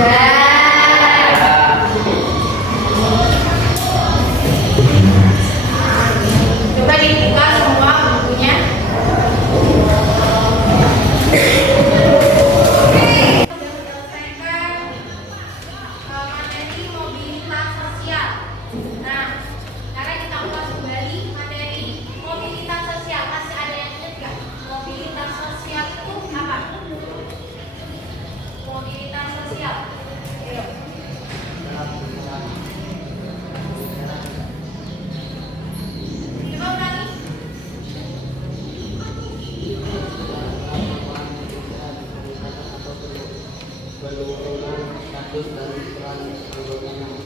Coba dibuka semua bukunya. Materi mobilitas sosial. Nah, sekarang kita ulas kembali materi mobilitas sosial. Masih ada yang ingat nggak? Mobilitas sosial itu apa? Mobilitas sosial. Ayo. Coba ulangi.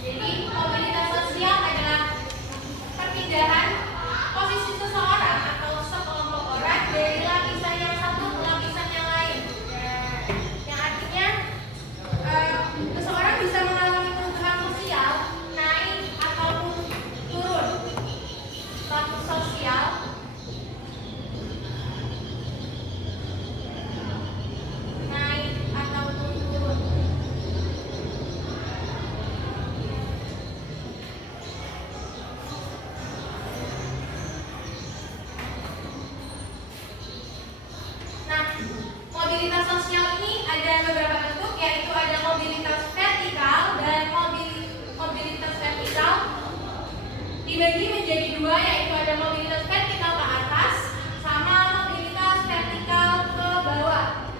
Jadi mobilitas sosial adalah perpindahan posisi seseorang atau sekelompok orang dari lapisan yang satu ke lapisan yang lain. Yang artinya seseorang bisa mengalami perubahan sosial, naik ataupun turun status sosial. Naik ataupun turun. Nah, mobilitas sosial ini ada beberapa bentuk, yaitu ada mobilitas vertikal dan mobilitas vertikal dibagi menjadi dua, yaitu ada mobilitas vertikal ke atas sama mobilitas vertikal ke bawah.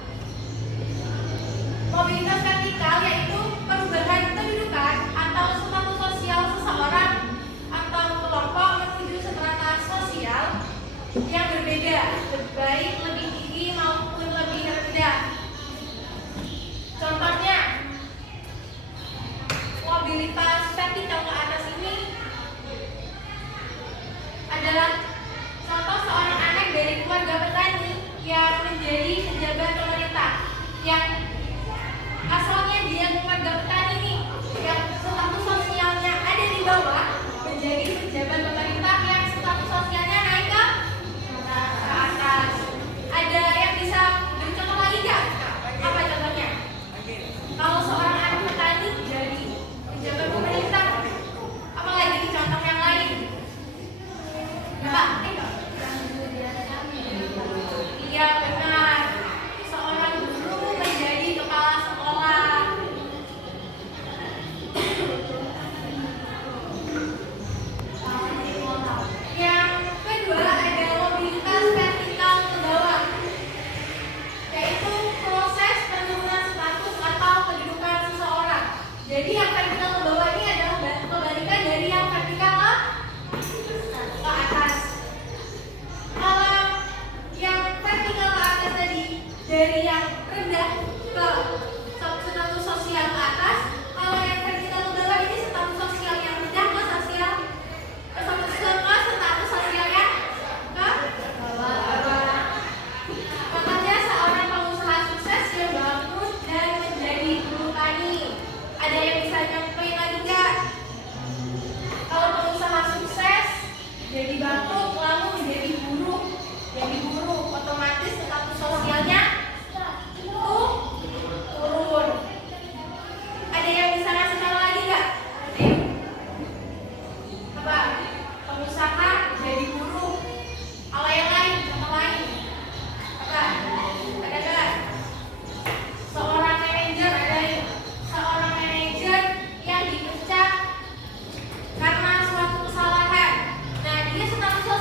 Mobilitas vertikal yaitu perubahan kedudukan atau status sosial seseorang atau kelompok menuju strata sosial yang berbeda, baik lebih tinggi maupun lebih rendah. Contohnya, mobilitas vertikal ke atas ini adalah contoh seorang anak dari keluarga petani yang menjadi pejabat pemerintah, yang asalnya dia keluarga petani nih, yang status sosialnya ada di bawah, menjadi pejabat pemerintah yang status sosialnya naik ke atas. Ada yang bisa beri contoh lagi nggak? Apa contohnya? Kalau seorang anak petani jadi pejabat pemerintah, apa lagi contoh yang lain? Apa? Iya benar. Seorang guru menjadi kepala sekolah. Yang kedua ada mobilitas vertikal ke bawah, yaitu proses penurunan status atau kedudukan seseorang. Jadi yang vertikal ke bawah ini adalah kebalikan dari yang vertikal ke atas. Kalau yang vertikal ke atas tadi dari yang rendah ke status sosial ke atas, kalau yang vertikal ke bawah ini status sosial yang rendah ke sosial status sosial yang ke bawah. Contohnya seorang pengusaha sukses yang bangkrut dan menjadi buruh tani. Ada yang bisa nyontohin lagi nggak? Kalau pengusaha sukses jadi bangkrut lalu menjadi buruh, otomatis status sosialnya turun. Ada yang bisa ngasih tahu lagi nggak? Ayo. Apa? Pengusaha jadi buruh. Kalau yang lain, contoh lain. Apa? Ada nggak? Seorang manajer, ada yang seorang manajer yang dipecat karena suatu kesalahan. Nah, dia status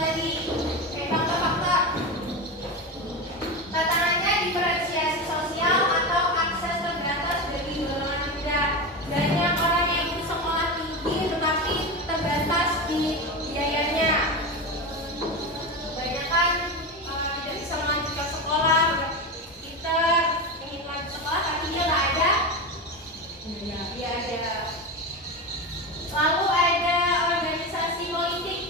tadi. Fakta-fakta. Tantangannya diferensiasi sosial atau akses terbatas bagi golongan muda. Banyak orang yang ingin sekolah tinggi tetapi terbatas di biayanya. Banyak kan tidak bisa melanjutkan sekolah. Kita ingin lanjut sekolah tapi dia nggak ada. Iya ada. Lalu ada organisasi politik.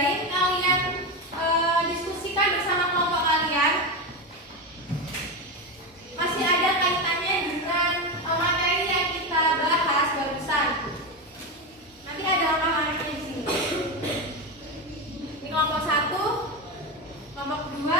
baik kalian diskusikan bersama kelompok kalian. Masih ada kaitannya dengan materi yang kita bahas barusan. Nanti ada langkah-langkahnya di sini. Ini kelompok 1, kelompok 2,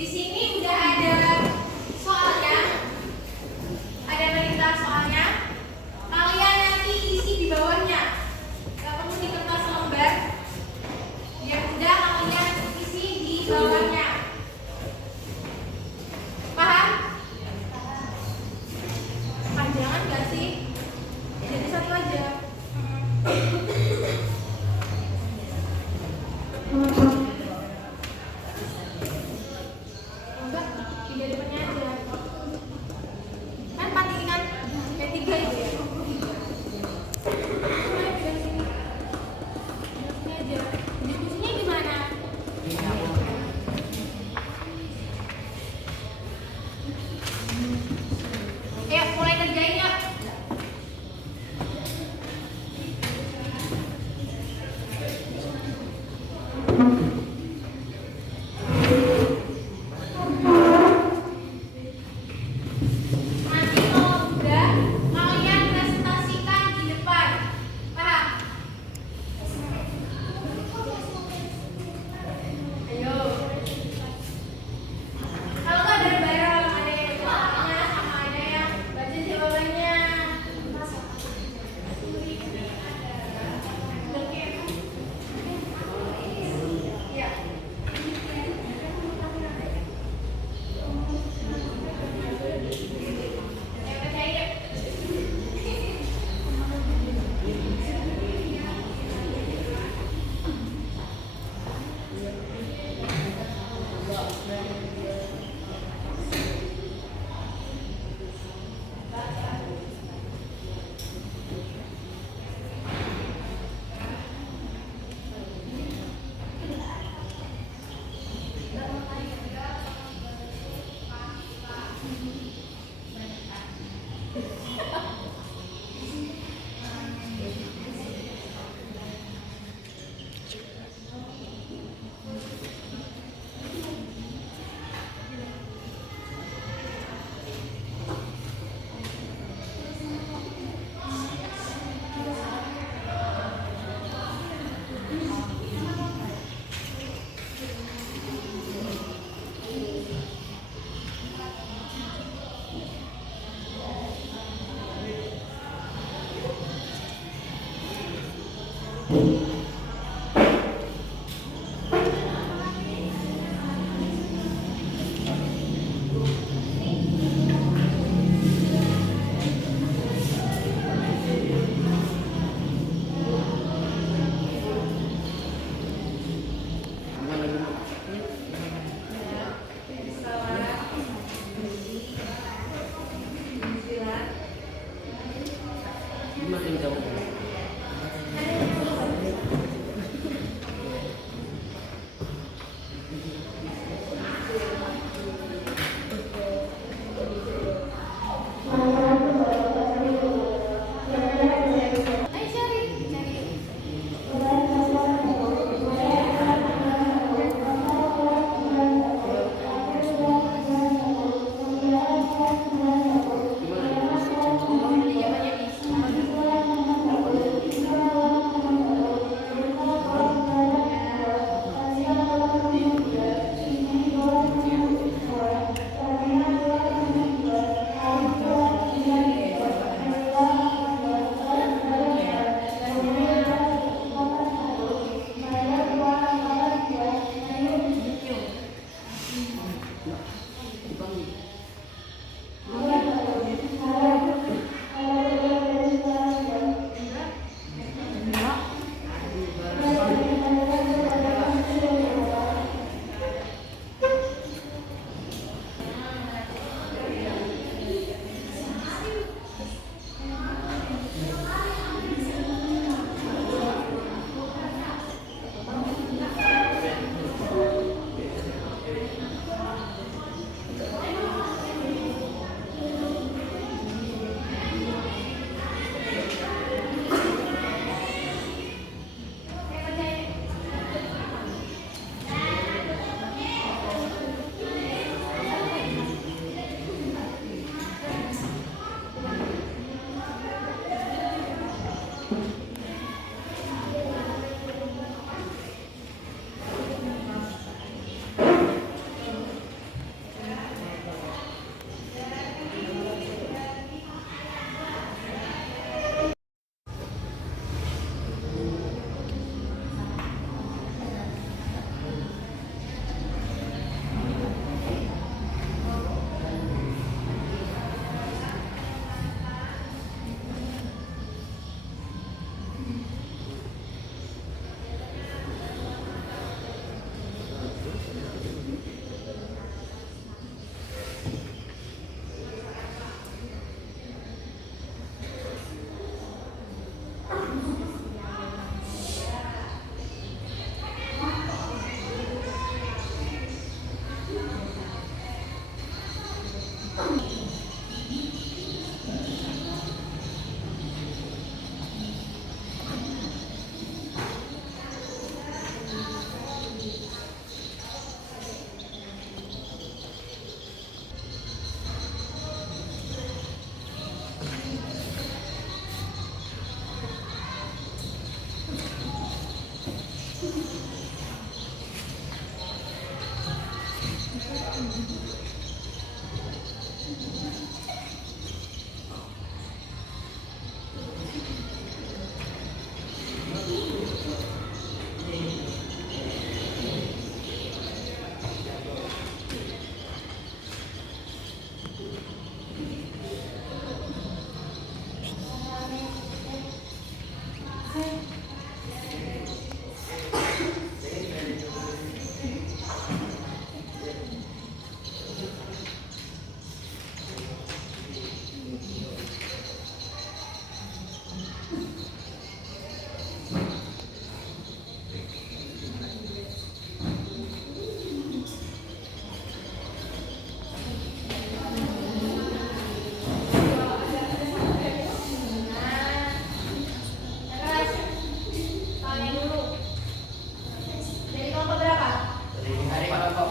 di sini udah ada soalnya, ada perintah soalnya. Kalian nanti isi di bawahnya, gak perlu di kertas lembar. Ya udah kalian isi di bawahnya. Paham? Panjangan gak sih? Jadi satu aja. Enggak, 3 depannya aja. Kan 4 ini kan? Yang 3 itu ya? Mana pindah sini? Pindah sini aja. Diskusinya gimana?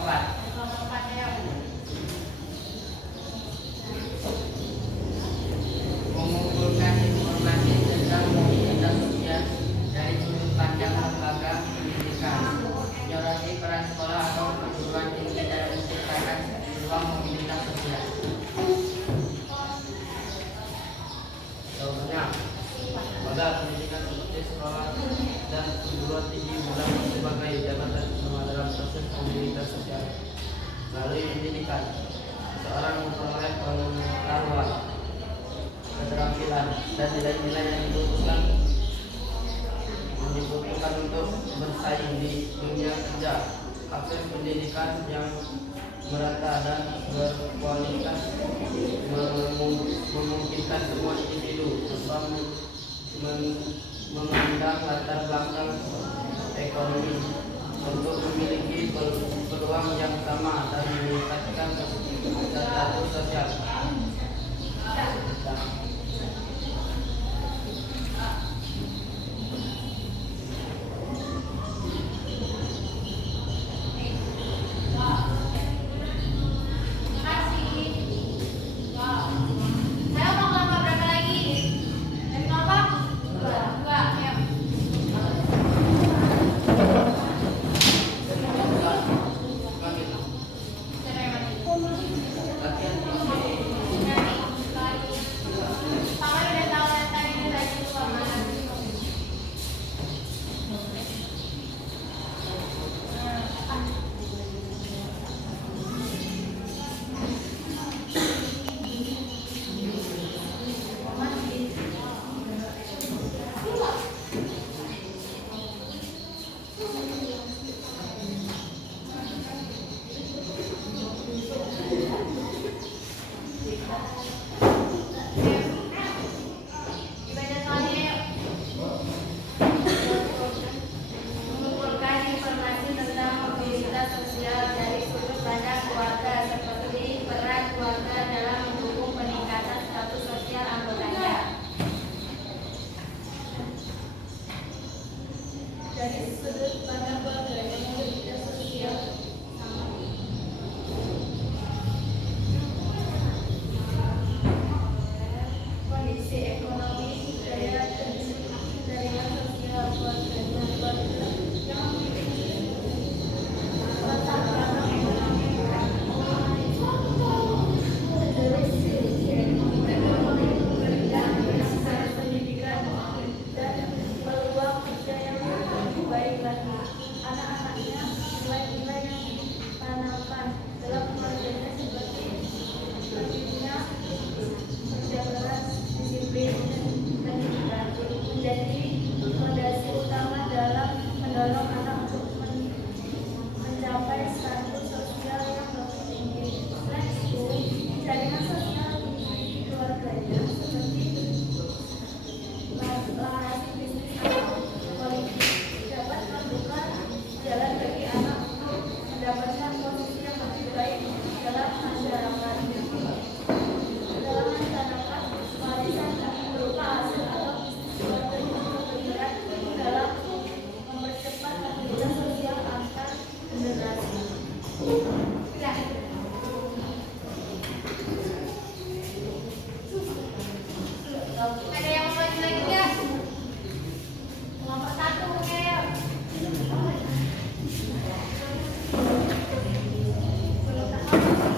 keempat. Mengumpulkan informasi tentang mobilitas sosial dari sudut pandang lembaga pendidikan, menyoroti peran sekolah atau perguruan tinggi dalam menciptakan ruang mobilitas sosial. Jawabannya, lembaga pendidikan seperti sekolah dan perguruan tinggi mulai sebagai jabatan utama dalam proses mobilitas sosial. Melalui pendidikan, seseorang memperoleh pengetahuan, keterampilan, dan nilai-nilai yang dibutuhkan untuk bersaing di dunia kerja. Akses pendidikan yang merata dan berkualitas memungkinkan semua individu tanpa memandang latar belakang ekonomi untuk memiliki peluang yang sama dan meningkatkan status sosial. Dari sudut pandang keluarga yang mobilitas sosial kondisi ekonomi, budaya, dan jaringan sosial keluarga yang memiliki latar belakang ekonomi pendidikan dan peluang kerja yang baik bagi anak-anaknya. Nilai-nilai yang ditanamkan dalam keluarganya seperti pendidikannya, kerja keras, disiplin, dan pendidikan menjadi fondasi utama dalam mendorong anak untuk mencapai status sosial yang lebih tinggi. Selain itu, jaringan sosial di keluarganya seperti relasi bisnis atau politik dapat membuka jalan bagi anak untuk mendapatkan posisi yang lebih baik dalam masyarakat. Dalam masyarakat, warisan berupa hasil atau suatu kegiatan dalam mempercepat mobilitas sosial antar generasi. Ada yang mau maju lagi nggak? Nomor 1 mungkin. Belum tahu.